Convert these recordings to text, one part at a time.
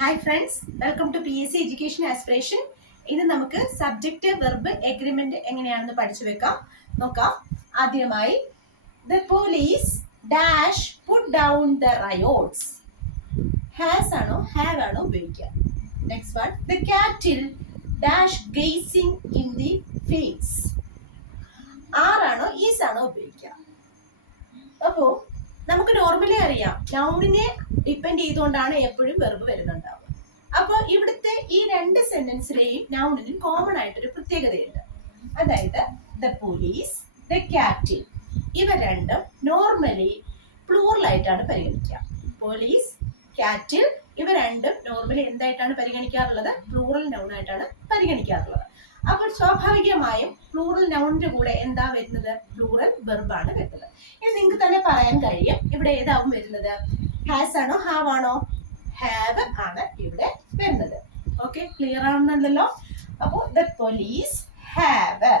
Hi friends, welcome to PSC Education Aspiration. ഇന്ന് നമുക്ക് subject verb agreement എങ്ങനെയാണെന്ന് പഠിച്ചു വെക്കാം. നോക്കാം. ആദ്യമായി the police dash put down the riots. Has ആണോ have ആണോ ഉപയോഗിക്കുക. Next one, the cattle dash gazing in the fields. are ആണോ is ആണോ ഉപയോഗിക്കുക. അപ്പോൾ നമുക്ക് നോർമലി അറിയാം നൗണിനെ ഡിപ്പെൻഡ് ചെയ്തുകൊണ്ടാണ് എപ്പോഴും വെർബ് വരുന്നുണ്ടാവുക. അപ്പോൾ ഇവിടുത്തെ ഈ രണ്ട് സെന്റൻസിലെയും നൗണിനും കോമൺ ആയിട്ടൊരു പ്രത്യേകതയുണ്ട്. അതായത് ദ പോലീസ്, ദ കാറ്റിൽ, ഇവ രണ്ടും നോർമലി പ്ലൂറൽ ആയിട്ടാണ് പരിഗണിക്കുക. പോലീസ്, കാറ്റിൽ ഇവ രണ്ടും നോർമലി എന്തായിട്ടാണ് പരിഗണിക്കാറുള്ളത്? പ്ലൂറൽ നൗൺ ആയിട്ടാണ് പരിഗണിക്കാറുള്ളത്. അപ്പോൾ സ്വാഭാവികമായും പ്ലൂറൽ നൗണിന്റെ കൂടെ എന്താ വരുന്നത്? പ്ലൂറൽ വെർബാണ് വരുന്നത്. ഇനി നിങ്ങൾക്ക് തന്നെ പറയാൻ കഴിയും ഇവിടെ ഏതാവും വരുന്നത്? ഹാസ് ആണോ ഹാവ് ആണോ? ഹാവ് ആണ് ഇവിടെ വരുന്നത്. ഓക്കെ, ക്ലിയർ ആണെന്നല്ലോ. അപ്പോൾ the police have.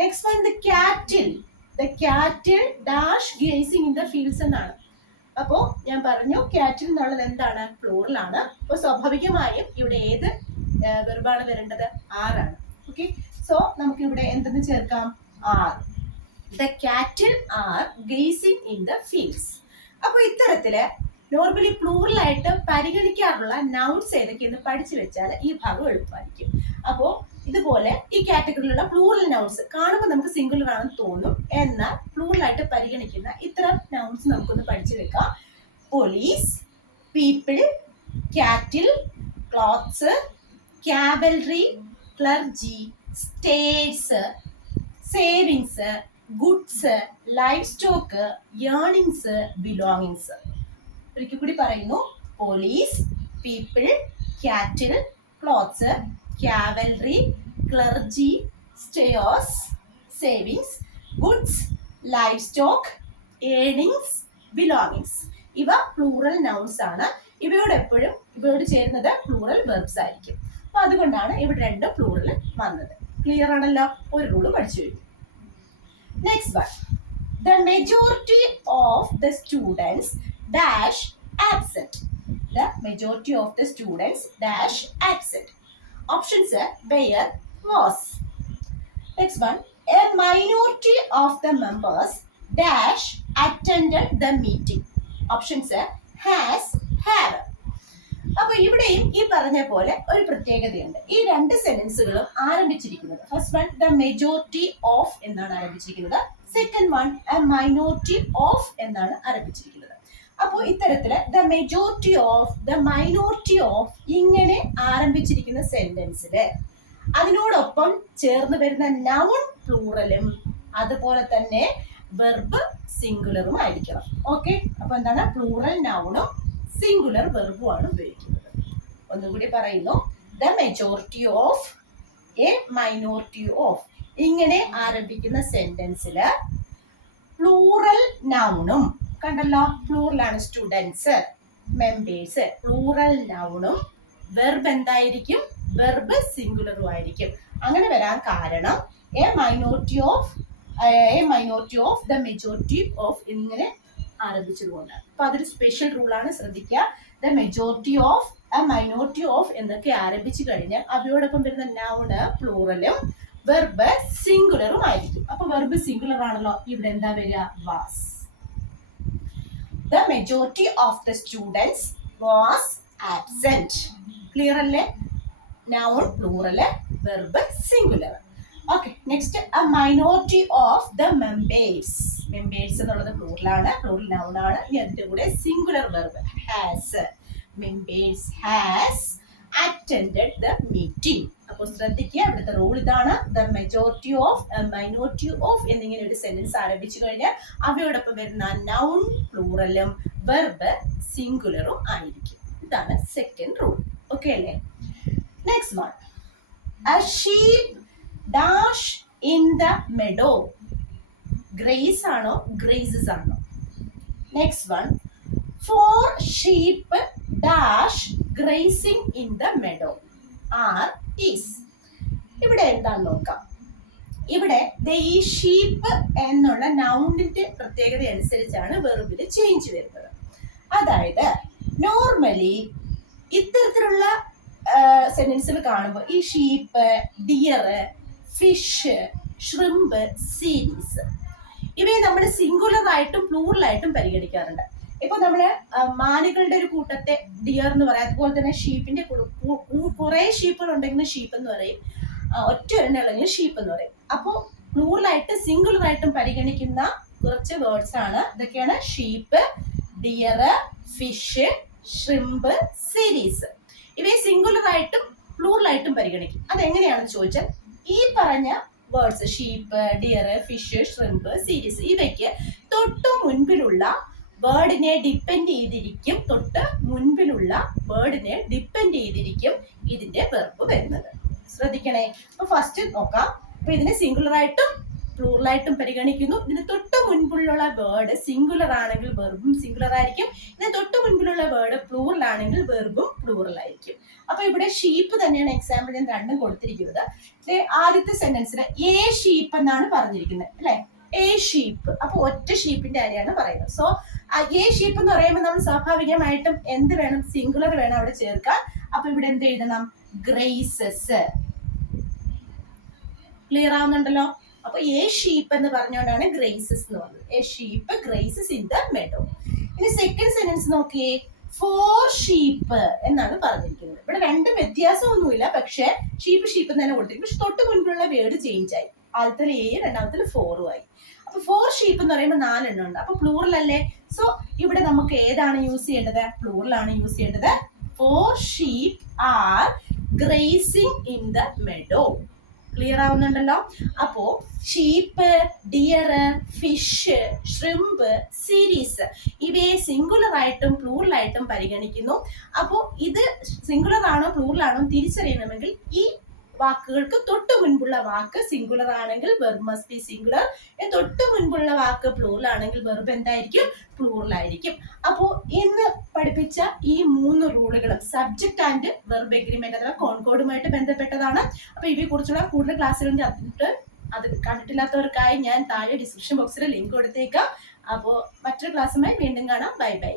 Next one, the cattle. The cattle dash grazing in the fields എന്നാണ്. അപ്പോൾ ഞാൻ പറഞ്ഞു കാറ്റിൽ എന്നുള്ളത് എന്താണ്? പ്ലൂറൽ ആണ്. അപ്പോൾ സ്വാഭാവികമായും ഇവിടെ ഏത് വെർബാണ് വരേണ്ടത്? ആറാണ്. ഓക്കെ, സോ നമുക്ക് ഇവിടെ എന്തെന്ന് ചേർക്കാം? Are. The cattle are grazing in the fields. അപ്പോൾ ഇത്തരത്തില് നോർമലി പ്ലൂറൽ ആയിട്ട് പരിഗണിക്കാറുള്ള നൗൺസ് ഏതൊക്കെയെന്ന് പഠിച്ചു വെച്ചാൽ ഈ ഭാഗം എളുപ്പമായിരിക്കും. അപ്പോൾ ഇതുപോലെ ഈ കാറ്റഗറിയിലുള്ള പ്ലൂറൽ നൗൺസ് കാണുമ്പോൾ നമുക്ക് സിംഗുലർ ആണെന്ന് തോന്നും, എന്നാൽ പ്ലൂറൽ ആയിട്ട് പരിഗണിക്കുന്ന ഇത്തരം നൗൺസ് നമുക്കൊന്ന് പഠിച്ചു വെക്കാം. പോലീസ്, പീപ്പിൾ, കാറ്റിൽ, clothes, cavalry, clergy, States, savings, goods, life stock, earnings, belongings. ഒരിക്കൽ കൂടി പറയുന്നു. പോലീസ്, പീപ്പിൾ, കാറ്റിൽ, clothes, cavalry, clergy, stairs, savings, goods, life stock, earnings, belongings. ഇവ പ്ലൂറൽ നൗൺസ് ആണ്. ഇവയോട് എപ്പോഴും ഇവയോട് ചേരുന്നത് പ്ലൂറൽ വെർബ്സ് ആയിരിക്കും. അപ്പൊ അതുകൊണ്ടാണ് ഇവിടെ രണ്ടും പ്ലൂറൽ വന്നത്. ക്ലിയർ ആണല്ലോ? ഒരു റൂള് പഠിച്ചു കഴിഞ്ഞു. Next one, the majority of the students dash absent. The majority of the students dash absent. Options are where, was. Next one, a minority of the members dash attended the meeting. Options are has, have. അപ്പൊ ഇവിടെയും ഈ പറഞ്ഞ പോലെ ഒരു പ്രത്യേകതയുണ്ട്. ഈ രണ്ട് സെന്റൻസുകളും ആരംഭിച്ചിരിക്കുന്നത് first one the majority of എന്നാണ് ആരംഭിച്ചിരിക്കുന്നത്. Second one A minority of എന്നാണ് ആരംഭിച്ചിരിക്കുന്നത്. അപ്പോൾ ഇത്തരത്തില് the majority of, the minority of ഇങ്ങനെ ആരംഭിച്ചിരിക്കുന്ന സെന്റൻസില് അതിനോടൊപ്പം ചേർന്ന് വരുന്ന നൗൺ പ്ലൂറലും അതുപോലെ തന്നെ വെർബ് സിംഗുലറും ആയിരിക്കണം. ഓക്കെ, അപ്പൊ എന്താണ്? പ്ലൂറൽ നൗണും സിംഗുലർ വെർബും ആണ് ഉപയോഗിക്കുന്നത്. ഒന്നുകൂടി പറയുന്നു. The majority of, A minority of ഇങ്ങനെ ആരംഭിക്കുന്ന സെന്റൻസില് പ്ലൂറൽ നൗണും, കണ്ടല്ലോ പ്ലൂറലാണ് സ്റ്റുഡൻസ്, മെമ്പേഴ്സ്, പ്ലൂറൽ നൗണും വെർബ് എന്തായിരിക്കും? വെർബ് സിംഗുലറും ആയിരിക്കും. അങ്ങനെ വരാൻ കാരണം A minority of the majority of ഇങ്ങനെ ആരംഭിച്ചതുകൊണ്ടാണ്. അപ്പൊ അതൊരു സ്പെഷ്യൽ റൂളാണ്, ശ്രദ്ധിക്കുക. The majority of, A minority of എന്നൊക്കെ ആരംഭിച്ചു കഴിഞ്ഞാൽ അവയോടൊപ്പം വരുന്ന നൗണ് പ്ലൂറലും വെർബ് സിംഗുലറും ആയിരിക്കും. അപ്പൊ വെർബ് സിംഗുലർ ആണല്ലോ, ഇവിടെ എന്താ വരിക? Was. The majority of the students was absent. Clear അല്ലേ? Noun plural, verb singular. Okay, next a minority of the members. Members എന്നുള്ളത് പ്ലൂറലാണ്, പ്ലൂറൽ നൗൺ ആണ്. ഇനി അതിന്റെ കൂടെ singular verb has. Members has attended the meeting. അപ്പോൾ ശ്രദ്ധിക്കുക, ഇവിടുത്തെ റൂൾ ഇതാണ്. The majority of, minority of എന്നിങ്ങനെ ഒരു സെന്റൻസ് ആരംഭിച്ചു കഴിഞ്ഞാൽ അവയോടൊപ്പം വരുന്ന നൗൺ പ്ലൂറലും വെർബ് സിംഗുലറും ആയിരിക്കും. ഇതാണ് സെക്കൻഡ് റൂൾ. ഓക്കെ അല്ലേ? Next one, a sheep dash in the meadow. Graze ആണോ ഗ്രേസസ് ആണോ? Next one, 4 sheep dash grazing in the meadow. Are, is. ഇവിടെ എന്താന്ന് നോക്കാം. ഇവിടെ ഈ ഷീപ്പ് എന്നുള്ള നൗണിന്റെ പ്രത്യേകത അനുസരിച്ചാണ് വെർബില് ചേഞ്ച് വരുന്നത്. അതായത് നോർമലി ഇത്തരത്തിലുള്ള സെന്റൻസുകൾ കാണുമ്പോൾ ഈ sheep, deer, fish, shrimp, series ഇവയെ നമ്മൾ സിംഗുലർ ആയിട്ടും പ്ലൂറലായിട്ടും പരിഗണിക്കാറുണ്ട്. ഇപ്പൊ നമ്മള് മാനുകളുടെ ഒരു കൂട്ടത്തെ ഡിയർ എന്ന് പറയാം. അതുപോലെ തന്നെ ഷീപ്പിന്റെ കുറെ ഷീപ്പുകൾ ഉണ്ടെങ്കിൽ ഷീപ്പ് എന്ന് പറയും, ഒറ്റ ഒരെണ്ണം ഉള്ളെങ്കിൽ ഷീപ്പ് എന്ന് പറയും. അപ്പോൾ പ്ലൂറലായിട്ട് സിംഗുലർ ആയിട്ടും പരിഗണിക്കുന്ന കുറച്ച് വേർഡ്സ് ആണ് ഇതൊക്കെയാണ്: sheep, deer, fish, shrimp, series. ഇവയെ സിംഗുലർ ആയിട്ടും പ്ലൂറലായിട്ടും പരിഗണിക്കും. അതെങ്ങനെയാണെന്ന് ചോദിച്ചാൽ ഈ പറഞ്ഞ words sheep, deer, fish, shrimp, series ഇവയ്ക്ക് തൊട്ടു മുൻപിലുള്ള വേർഡിനെ ഡിപ്പെൻഡ് ചെയ്തിരിക്കും ഇതിന്റെ വെർബ് വരുന്നത്. ശ്രദ്ധിക്കണേ. അപ്പൊ ഫസ്റ്റ് നോക്കാം. അപ്പൊ ഇതിനെ സിംഗുലർ ആയിട്ടും പ്ലൂറലായിട്ടും പരിഗണിക്കുന്നു. ഇതിന് തൊട്ട് മുൻപിലുള്ള വേർഡ് സിംഗുലർ ആണെങ്കിൽ വെർബും സിംഗുലർ ആയിരിക്കും. ഇതിന് തൊട്ട് മുൻപിലുള്ള വേർഡ് പ്ലൂറൽ ആണെങ്കിൽ വെർബും പ്ലൂറൽ ആയിരിക്കും. അപ്പൊ ഇവിടെ ഷീപ്പ് തന്നെയാണ് എക്സാമ്പിൾ ഞാൻ രണ്ടും കൊടുത്തിരിക്കുന്നത്. ആദ്യത്തെ സെന്റൻസിന് എ ഷീപ്പ് എന്നാണ് പറഞ്ഞിരിക്കുന്നത് അല്ലെ, എ ഷീപ്പ്. അപ്പൊ ഒറ്റ ഷീപ്പിന്റെ കാര്യമാണ് പറയുന്നത്. സോ എ ഷീപ്പ് എന്ന് പറയുമ്പോൾ നമ്മൾ സ്വാഭാവികമായിട്ടും എന്ത് വേണം? സിംഗുലർ വേണം അവിടെ ചേർക്കാൻ. അപ്പൊ ഇവിടെ എന്ത് എഴുതണം? ഗ്രേസസ്. ക്ലിയർ ആവുന്നുണ്ടല്ലോ? അപ്പൊ എ ഷീപ്പ് എന്ന് പറഞ്ഞുകൊണ്ടാണ് ഗ്രേസസ് എന്ന് പറഞ്ഞത്. A sheep graces in the meadow. ഇനി സെക്കൻഡ് സെന്റൻസ് നോക്കിയേ. 4 ഷീപ്പ് എന്നാണ് പറഞ്ഞിരിക്കുന്നത്. ഇവിടെ രണ്ടും വ്യത്യാസമൊന്നുമില്ല, പക്ഷെ ഷീപ്പ് തന്നെ കൊടുത്തിരിക്കും. പക്ഷെ തൊട്ട് മുൻപിലുള്ള വേർഡ് ചേഞ്ച് ആയി. ആദ്യത്തിൽ എ, രണ്ടാമത്തിൽ 4 ആയി. അപ്പൊ 4 ഷീപ്പ് എന്ന് പറയുമ്പോൾ 4 എണ്ണം ഉണ്ട്. അപ്പൊ പ്ലൂറൽ അല്ലേ? സോ ഇവിടെ നമുക്ക് ഏതാണ് യൂസ് ചെയ്യേണ്ടത്? പ്ലൂറൽ ആണ് യൂസ് ചെയ്യേണ്ടത്. 4 sheep are grazing in the meadow. Clear ആവുന്നുണ്ടല്ലോ? അപ്പോ sheep, deer, fish, shrimp, series ഇവയെ സിംഗുലർ ആയിട്ടും പ്ലൂറൽ ആയിട്ടും പരിഗണിക്കുന്നു. അപ്പോ ഇത് സിംഗുലർ ആണോ പ്ലൂറൽ ആണോ തിരിച്ചറിയണമെങ്കിൽ ഈ വാക്കുകൾക്ക് തൊട്ട് മുൻപുള്ള വാക്ക് സിംഗുലർ ആണെങ്കിൽ വെർബ് മസ്റ്റ് ബി സിംഗുലർ. തൊട്ട് മുൻപുള്ള വാക്ക് പ്ലൂറൽ ആണെങ്കിൽ വെർബ് എന്തായിരിക്കും? പ്ലൂറൽ ആയിരിക്കും. അപ്പോൾ ഇന്ന് പഠിപ്പിച്ച ഈ 3 റൂളുകളും സബ്ജക്ട് ആൻഡ് വെർബ് എഗ്രിമെന്റ് അഥവാ കോൺകോർഡുമായിട്ട് ബന്ധപ്പെട്ടതാണ്. അപ്പൊ ഇവയെ കുറിച്ചുള്ള കൂടുതൽ ക്ലാസ്സുകൾ അത് കണ്ടിട്ടില്ലാത്തവർക്കായി ഞാൻ താഴെ ഡിസ്ക്രിപ്ഷൻ ബോക്സിൽ ലിങ്ക് കൊടുത്തേക്കാം. അപ്പോൾ മറ്റൊരു ക്ലാസ്സുമായി വീണ്ടും കാണാം. Bye bye.